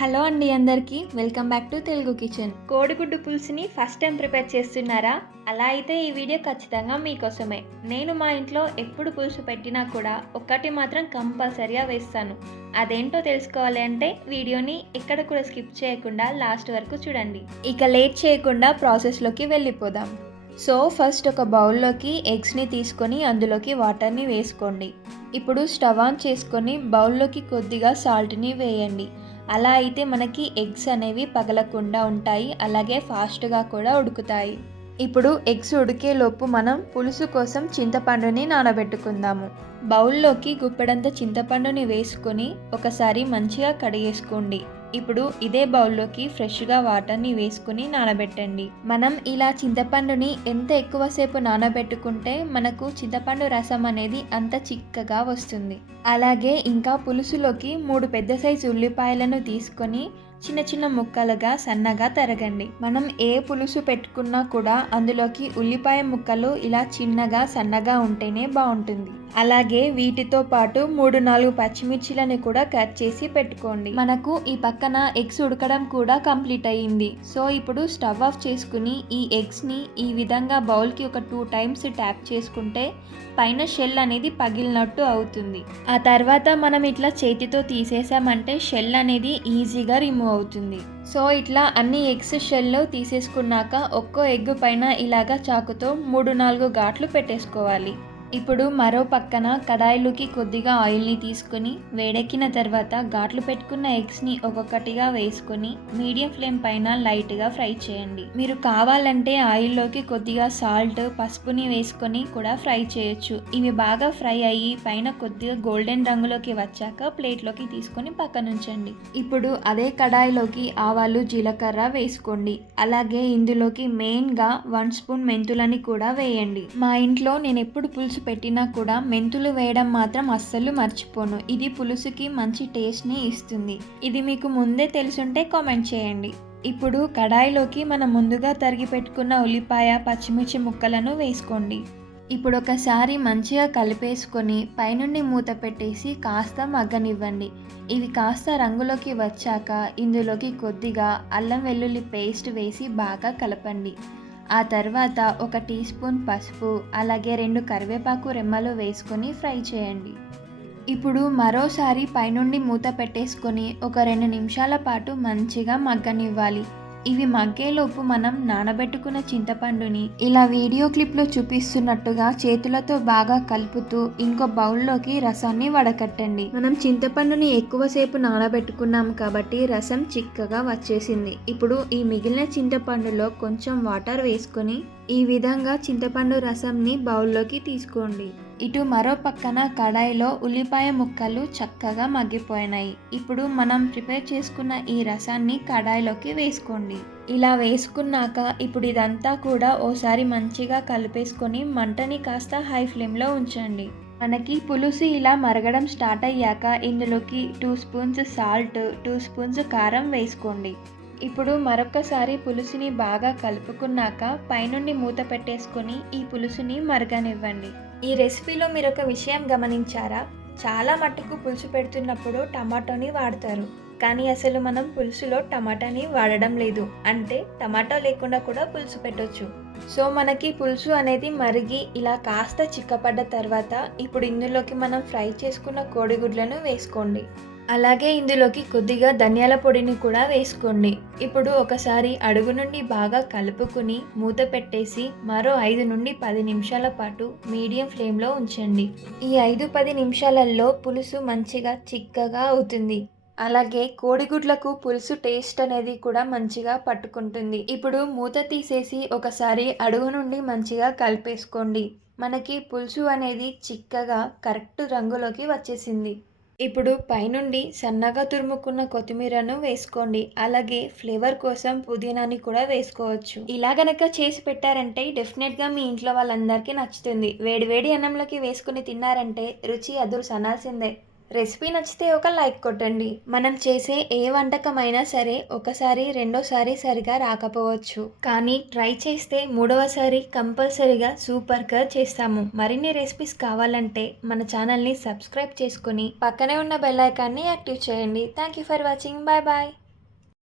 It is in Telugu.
హలో అండి అందరికీ welcome back to Telugu kitchen. కోడిగుడ్డు పులుసుని ఫస్ట్ టైం ప్రిపేర్ చేస్తున్నారా? అలా అయితే ఈ వీడియో ఖచ్చితంగా మీకోసమే. నేను మా ఇంట్లో ఎప్పుడు పులుసు పెట్టినా కూడా ఒక్కటి మాత్రం కంపల్సరీగా వేస్తాను. అదేంటో తెలుసుకోవాలి అంటే వీడియోని ఎక్కడ కూడా స్కిప్ చేయకుండా లాస్ట్ వరకు చూడండి. ఇక లేట్ చేయకుండా ప్రాసెస్లోకి వెళ్ళిపోదాం. సో ఫస్ట్ ఒక బౌల్లోకి ఎగ్స్ని తీసుకొని అందులోకి వాటర్ని వేసుకోండి. ఇప్పుడు స్టవ్ ఆన్ చేసుకొని బౌల్లోకి కొద్దిగా సాల్ట్ని వేయండి. అలా అయితే మనకి ఎగ్స్ అనేవి పగలకుండా ఉంటాయి, అలాగే ఫాస్ట్గా కూడా ఉడుకుతాయి. ఇప్పుడు ఎగ్స్ ఉడికేలోపు మనం పులుసు కోసం చింతపండుని నానబెట్టుకుందాము. బౌల్లోకి గుప్పెడంత చింతపండుని వేసుకొని ఒకసారి మంచిగా కడిగేసుకోండి. ఇప్పుడు ఇదే బౌల్లోకి ఫ్రెష్గా వాటర్ని వేసుకుని నానబెట్టండి. మనం ఇలా చింతపండుని ఎంత ఎక్కువసేపు నానబెట్టుకుంటే మనకు చింతపండు రసం అనేది అంత చిక్కగా వస్తుంది. అలాగే ఇంకా పులుసులోకి 3 పెద్ద సైజు ఉల్లిపాయలను తీసుకొని చిన్న చిన్న ముక్కలుగా సన్నగా తరగండి. మనం ఏ పులుసు పెట్టుకున్నా కూడా అందులోకి ఉల్లిపాయ ముక్కలు ఇలా చిన్నగా సన్నగా ఉంటేనే బాగుంటుంది. అలాగే వీటితో పాటు 3-4 పచ్చిమిర్చిలను కూడా కట్ చేసి పెట్టుకోండి. మనకు ఈ పక్కన ఎగ్స్ ఉడకడం కూడా కంప్లీట్ అయ్యింది. సో ఇప్పుడు స్టవ్ ఆఫ్ చేసుకుని ఈ ఎగ్స్ని ఈ విధంగా బౌల్కి ఒక 2 టైమ్స్ ట్యాప్ చేసుకుంటే పైన షెల్ అనేది పగిలినట్టు అవుతుంది. ఆ తర్వాత మనం ఇట్లా చేతితో తీసేసామంటే షెల్ అనేది ఈజీగా రిమూవ్ అవుతుంది. సో ఇట్లా అన్ని ఎగ్స్ షెల్ తీసేసుకున్నాక ఒక్కో ఎగ్ పైన ఇలాగా చాకుతో 3-4 ఘాట్లు పెట్టేసుకోవాలి. ఇప్పుడు మరో పక్కన కడాయిలోకి కొద్దిగా ఆయిల్ని తీసుకొని వేడెక్కిన తర్వాత ఘాట్లు పెట్టుకున్న ఎగ్స్ని ఒక్కొక్కటిగా వేసుకొని మీడియం ఫ్లేమ్ పైన లైట్గా ఫ్రై చేయండి. మీరు కావాలంటే ఆయిల్లోకి కొద్దిగా సాల్ట్, పసుపుని వేసుకొని కూడా ఫ్రై చేయొచ్చు. ఇవి బాగా ఫ్రై అయ్యి పైన కొద్దిగా గోల్డెన్ రంగులోకి వచ్చాక ప్లేట్లోకి తీసుకొని పక్కనుంచండి. ఇప్పుడు అదే కడాయిలోకి ఆవాలు, జీలకర్ర వేసుకోండి. అలాగే ఇందులోకి మెయిన్గా 1 స్పూన్ మెంతులని కూడా వేయండి. మా ఇంట్లో నేను ఎప్పుడు పులుసు పెట్టినా కూడా మెంతులు వేయడం మాత్రం అస్సలు మర్చిపోను. ఇది పులుసుకి మంచి టేస్ట్ని ఇస్తుంది. ఇది మీకు ముందే తెలుసుంటే కామెంట్ చేయండి. ఇప్పుడు కడాయిలోకి మనం ముందుగా తరిగి పెట్టుకున్న ఉల్లిపాయ, పచ్చిమిర్చి ముక్కలను వేసుకోండి. ఇప్పుడు ఒకసారి మంచిగా కలిపేసుకొని పైనుండి మూత పెట్టేసి కాస్త మగ్గనివ్వండి. ఇవి కాస్త రంగులోకి వచ్చాక ఇందులోకి కొద్దిగా అల్లం వెల్లుల్లి పేస్ట్ వేసి బాగా కలపండి. ఆ తర్వాత 1 టీ స్పూన్ పసుపు, అలాగే 2 కరివేపాకు రెమ్మలు వేసుకొని ఫ్రై చేయండి. ఇప్పుడు మరోసారి పైనుండి మూత పెట్టేసుకొని ఒక 2 నిమిషాల పాటు మంచిగా మగ్గనివ్వాలి. ఇవి మగ్గేలోపు మనం నానబెట్టుకున్న చింతపండుని ఇలా వీడియో క్లిప్లో చూపిస్తున్నట్టుగా చేతులతో బాగా కలుపుతూ ఇంకో బౌల్లోకి రసాన్ని వడకట్టండి. మనం చింతపండుని ఎక్కువసేపు నానబెట్టుకున్నాం కాబట్టి రసం చిక్కగా వచ్చేసింది. ఇప్పుడు ఈ మిగిలిన చింతపండులో కొంచెం వాటర్ వేసుకొని ఈ విధంగా చింతపండు రసంని బౌల్లోకి తీసుకోండి. ఇటు మరో పక్కన కడాయిలో ఉల్లిపాయ ముక్కలు చక్కగా మగ్గిపోయినాయి. ఇప్పుడు మనం ప్రిపేర్ చేసుకున్న ఈ రసాన్ని కడాయిలోకి వేసుకోండి. ఇలా వేసుకున్నాక ఇప్పుడు ఇదంతా కూడా ఓసారి మంచిగా కలిపేసుకొని మంటని కాస్త హై ఫ్లేమ్లో ఉంచండి. మనకి పులుసు ఇలా మరగడం స్టార్ట్ అయ్యాక ఇందులోకి 2 స్పూన్స్ సాల్ట్, 2 స్పూన్స్ కారం వేసుకోండి. ఇప్పుడు మరొకసారి పులుసుని బాగా కలుపుకున్నాక పైనుండి మూత పెట్టేసుకొని ఈ పులుసుని మరగనివ్వండి. ఈ రెసిపీలో మీరు ఒక విషయం గమనించారా? చాలా మట్టుకు పులుసు పెడుతున్నప్పుడు టమాటోని వాడతారు, కానీ అసలు మనం పులుసులో టమాటాని వాడడం లేదు. అంటే టమాటో లేకుండా కూడా పులుసు పెట్టొచ్చు. సో మనకి పులుసు అనేది మరిగి ఇలా కాస్త చిక్కపడ్డ తర్వాత ఇప్పుడు ఇందులోకి మనం ఫ్రై చేసుకున్న కోడిగుడ్లను వేసుకోండి. అలాగే ఇందులోకి కొద్దిగా ధనియాల పొడిని కూడా వేసుకోండి. ఇప్పుడు ఒకసారి అడుగు నుండి బాగా కలుపుకుని మూత పెట్టేసి మరో 5-10 నిమిషాల పాటు మీడియం ఫ్లేమ్లో ఉంచండి. ఈ 5-10 నిమిషాలలో పులుసు మంచిగా చిక్కగా అవుతుంది. అలాగే కోడిగుడ్లకు పులుసు టేస్ట్ అనేది కూడా మంచిగా పట్టుకుంటుంది. ఇప్పుడు మూత తీసేసి ఒకసారి అడుగు నుండి మంచిగా కలిపేసుకోండి. మనకి పులుసు అనేది చిక్కగా కరెక్ట్ రంగులోకి వచ్చేసింది. ఇప్పుడు పైనుండి సన్నగా తురుముకున్న కొత్తిమీరను వేసుకోండి. అలాగే ఫ్లేవర్ కోసం పుదీనాని కూడా వేసుకోవచ్చు. ఇలా గనక చేసి పెట్టారంటే డెఫినెట్గా మీ ఇంట్లో వాళ్ళందరికీ నచ్చుతుంది. వేడివేడి అన్నంలోకి వేసుకుని తిన్నారంటే రుచి అదుర్సనాల్సిందే. రెసిపీ నచ్చితే ఒక లైక్ కొట్టండి. మనం చేసే ఏ వంటకమైనా సరే ఒకసారి రెండోసారి సరిగా రాకపోవచ్చు, కానీ ట్రై చేస్తే మూడవసారి కంపల్సరీగా సూపర్గా చేస్తాము. మరిన్ని రెసిపీస్ కావాలంటే మన ఛానల్ని సబ్స్క్రైబ్ చేసుకుని పక్కనే ఉన్న బెల్ ఐకాన్ని యాక్టివ్ చేయండి. Thank you for watching. Bye bye.